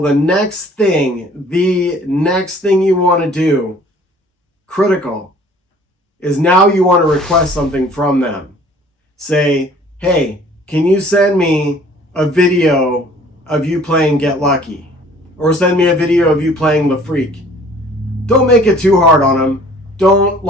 The next thing you want to do, critical, is now you want to request something from them. Say, hey, can you send me a video of you playing Get Lucky? Or send me a video of you playing The Freak. Don't make it too hard on them. Don't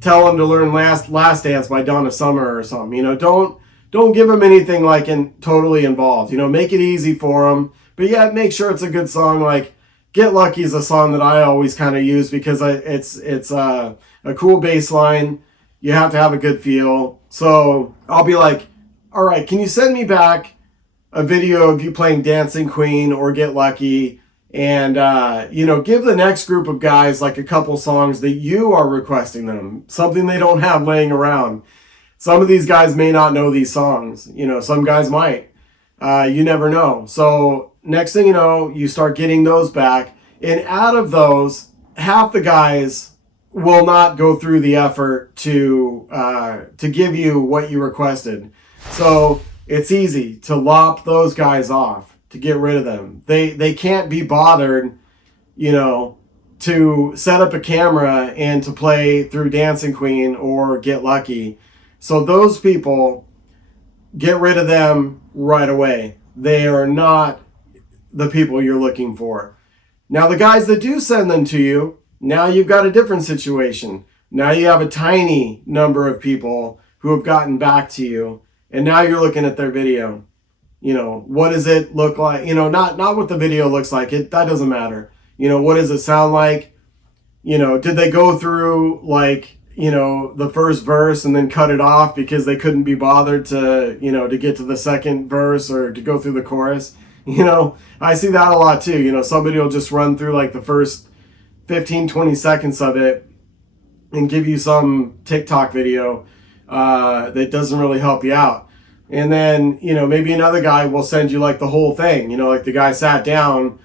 tell them to learn Last Dance by Donna Summer or something. Don't give them anything totally involved. Make it easy for them. But yeah, make sure it's a good song. Like Get Lucky is a song that I always kind of use because it's a cool bass line. You have to have a good feel. So I'll be like, all right, can you send me back a video of you playing Dancing Queen or Get Lucky? And, give the next group of guys a couple songs that you are requesting them, something they don't have laying around. Some of these guys may not know these songs. Some guys might. You never know. So next thing you know, you start getting those back. And out of those, half the guys will not go through the effort to give you what you requested. So it's easy to lop those guys off, to get rid of them. They can't be bothered, to set up a camera and to play through Dancing Queen or Get Lucky. So those people, get rid of them right away. They are not the people you're looking for. Now the guys that do send them to you, now you've got a different situation. Now you have a tiny number of people who have gotten back to you, and now you're looking at their video. What does it look like? Not what the video looks like. That doesn't matter. What does it sound like? Did they go through the first verse and then cut it off because they couldn't be bothered to get to the second verse or to go through the chorus? I see that a lot too. Somebody will just run through the first 15, 20 seconds of it and give you some TikTok video that doesn't really help you out. And then, maybe another guy will send you the whole thing, the guy sat down,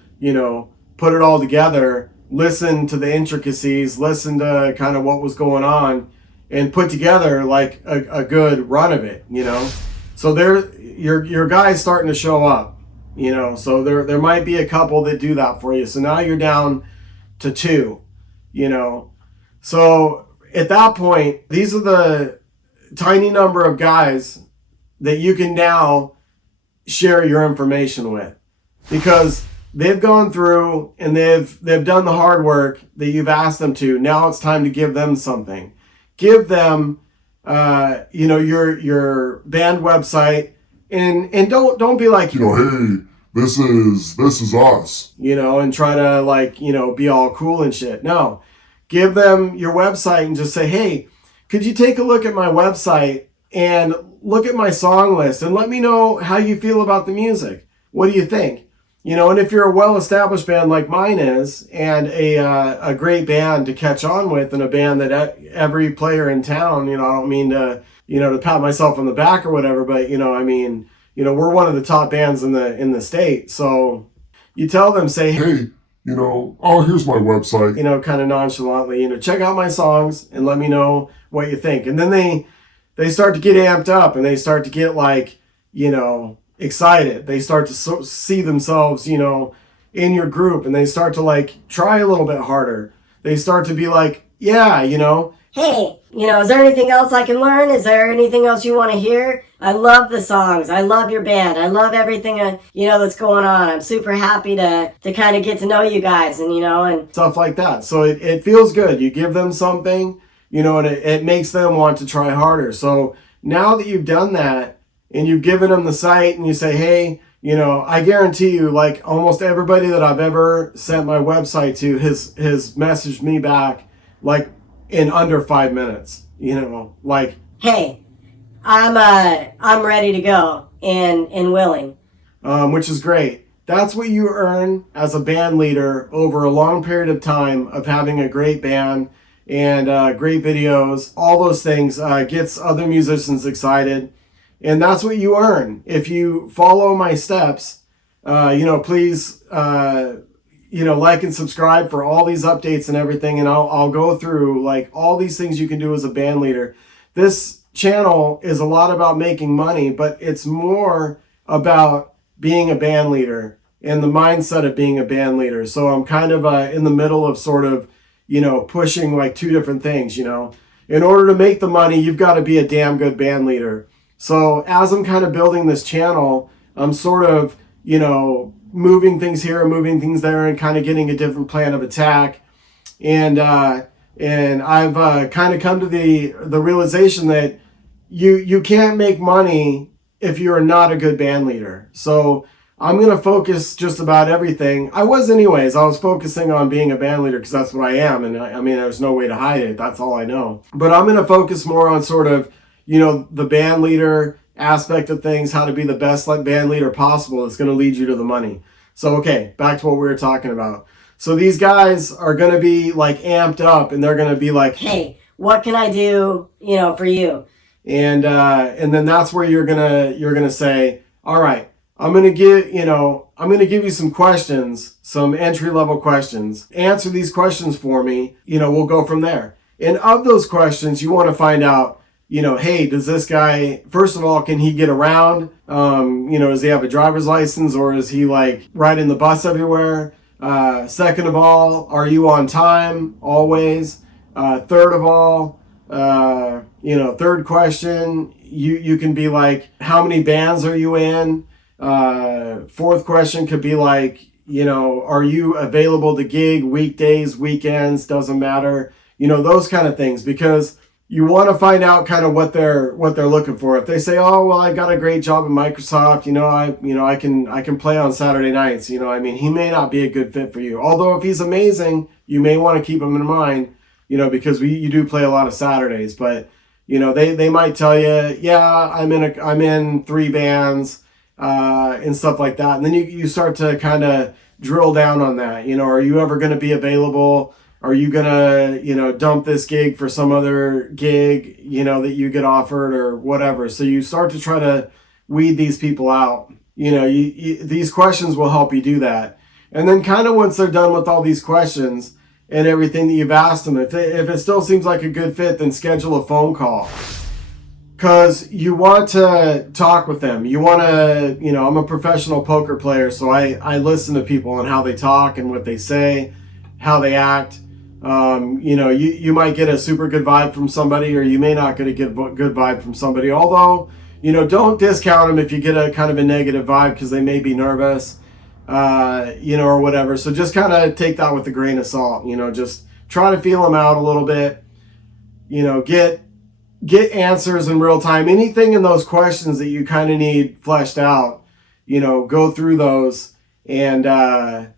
put it all together, listened to the intricacies, listened to kind of what was going on, and put together a good run of it, So your guy's starting to show up, so there might be a couple that do that for you. So now you're down to 2, So at that point, these are the tiny number of guys that you can now share your information with, because they've gone through and they've done the hard work that you've asked them to. Now it's time to give them something. Give them, your band website, and don't be like, hey, this is us, and try to be all cool and shit. No, give them your website and just say, hey, could you take a look at my website and look at my song list and let me know how you feel about the music. What do you think? And if you're a well-established band like mine is, and a great band to catch on with, and a band that every player in town, I don't mean to, to pat myself on the back or whatever, but, we're one of the top bands in the state. So you tell them, say, hey, here's my website. Kind of nonchalantly, check out my songs and let me know what you think. And then they start to get amped up, and they start to get excited. They start to see themselves, in your group, and they start to try a little bit harder. They start to be yeah, hey, is there anything else I can learn? Is there anything else you want to hear? I love the songs. I love your band. I love everything, that's going on. I'm super happy to kind of get to know you guys and stuff like that. So it feels good. You give them something, and it makes them want to try harder. So now that you've done that and you've given them the site, and you say, hey, I guarantee you, almost everybody that I've ever sent my website to has messaged me back in under 5 minutes, hey, I'm ready to go and willing. Which is great. That's what you earn as a band leader over a long period of time of having a great band and great videos. All those things gets other musicians excited, and that's what you earn if you follow my steps. Please like and subscribe for all these updates and everything, and I'll go through all these things you can do as a band leader. This channel is a lot about making money, but it's more about being a band leader and the mindset of being a band leader. So I'm kind of in the middle of sort of, pushing like two different things. In order to make the money, you've got to be a damn good band leader. So as I'm kind of building this channel, I'm sort of, moving things here, moving things there, and kind of getting a different plan of attack. And I've kind of come to the realization that you can't make money if you're not a good band leader. So I'm going to focus just about everything. I was anyways. I was focusing on being a band leader because that's what I am. And I mean, there's no way to hide it. That's all I know. But I'm going to focus more on sort of, the band leader aspect of things, how to be the best band leader possible. It's going to lead you to the money. So, okay, back to what we were talking about. So these guys are going to be like amped up, and they're going to be like, hey, what can I do, for you? And then that's where you're gonna say, all right, I'm gonna give you some questions, some entry level questions. Answer these questions for me. We'll go from there. And of those questions, you want to find out, hey, does this guy, first of all, can he get around? Does he have a driver's license, or is he like riding the bus everywhere? Second of all, are you on time always? Third of all, third question, you can be like, how many bands are you in? Fourth question could be like, are you available to gig weekdays, weekends, doesn't matter, those kind of things, because you want to find out kind of what they're looking for. If they say, oh, well, I got a great job at Microsoft, I can play on Saturday nights, he may not be a good fit for you. Although if he's amazing, you may want to keep him in mind, because you do play a lot of Saturdays. But they might tell you, yeah, I'm in 3 bands and stuff like that. And then you start to kind of drill down on that. Are you ever going to be available? Are you going to, dump this gig for some other gig, that you get offered or whatever? So you start to try to weed these people out. These questions will help you do that. And then kind of once they're done with all these questions and everything that you've asked them, if it still seems like a good fit, then schedule a phone call. Because you want to talk with them. You want to, I'm a professional poker player, so I listen to people and how they talk and what they say, how they act. You might get a super good vibe from somebody, or you may not get a good vibe from somebody. Although, don't discount them if you get a kind of a negative vibe, because they may be nervous, or whatever. So just kind of take that with a grain of salt. Just try to feel them out a little bit. Get answers in real time. Anything in those questions that you kind of need fleshed out, go through those and try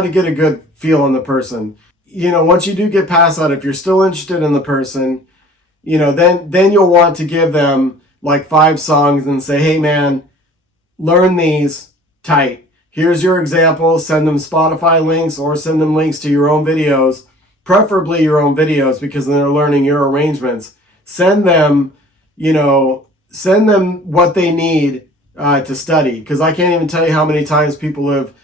to get a good feel on the person. Once you do get past that, if you're still interested in the person, then you'll want to give them like 5 songs and say, hey man, learn these tight. Here's your examples. Send them Spotify links, or send them links to your own videos, preferably your own videos, because then they're learning your arrangements. Send them what they need to study, because I can't even tell you how many times people have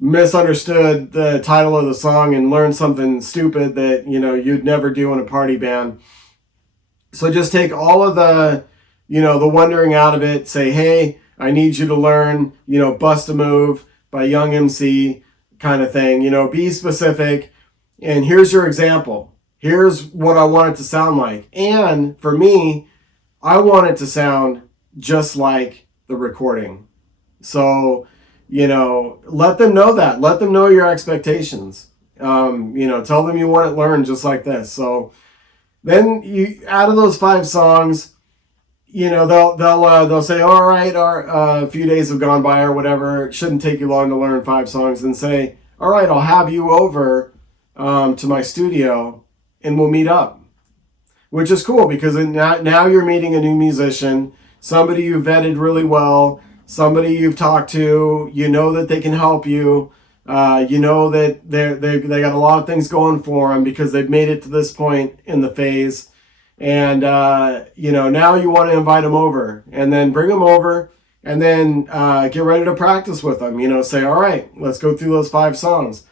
misunderstood the title of the song and learned something stupid that you'd never do in a party band. So just take all of the the wondering out of it. Say, hey, I need you to learn Bust a Move by Young MC kind of thing. Be specific, and here's your example. Here's what I want it to sound like. And for me, I want it to sound just like the recording. So let them know that. Let them know your expectations. Tell them you want it learned just like this. So then you, out of those 5 songs, they'll say, all right, a few days have gone by or whatever. It shouldn't take you long to learn 5 songs. And say, all right, I'll have you over to my studio and we'll meet up. Which is cool, because now you're meeting a new musician, somebody you vetted really well, somebody you've talked to, that they can help you, that they got a lot of things going for them because they've made it to this point in the phase. And, now you want to invite them over, and then bring them over, and then get ready to practice with them. Say, all right, let's go through those 5 songs.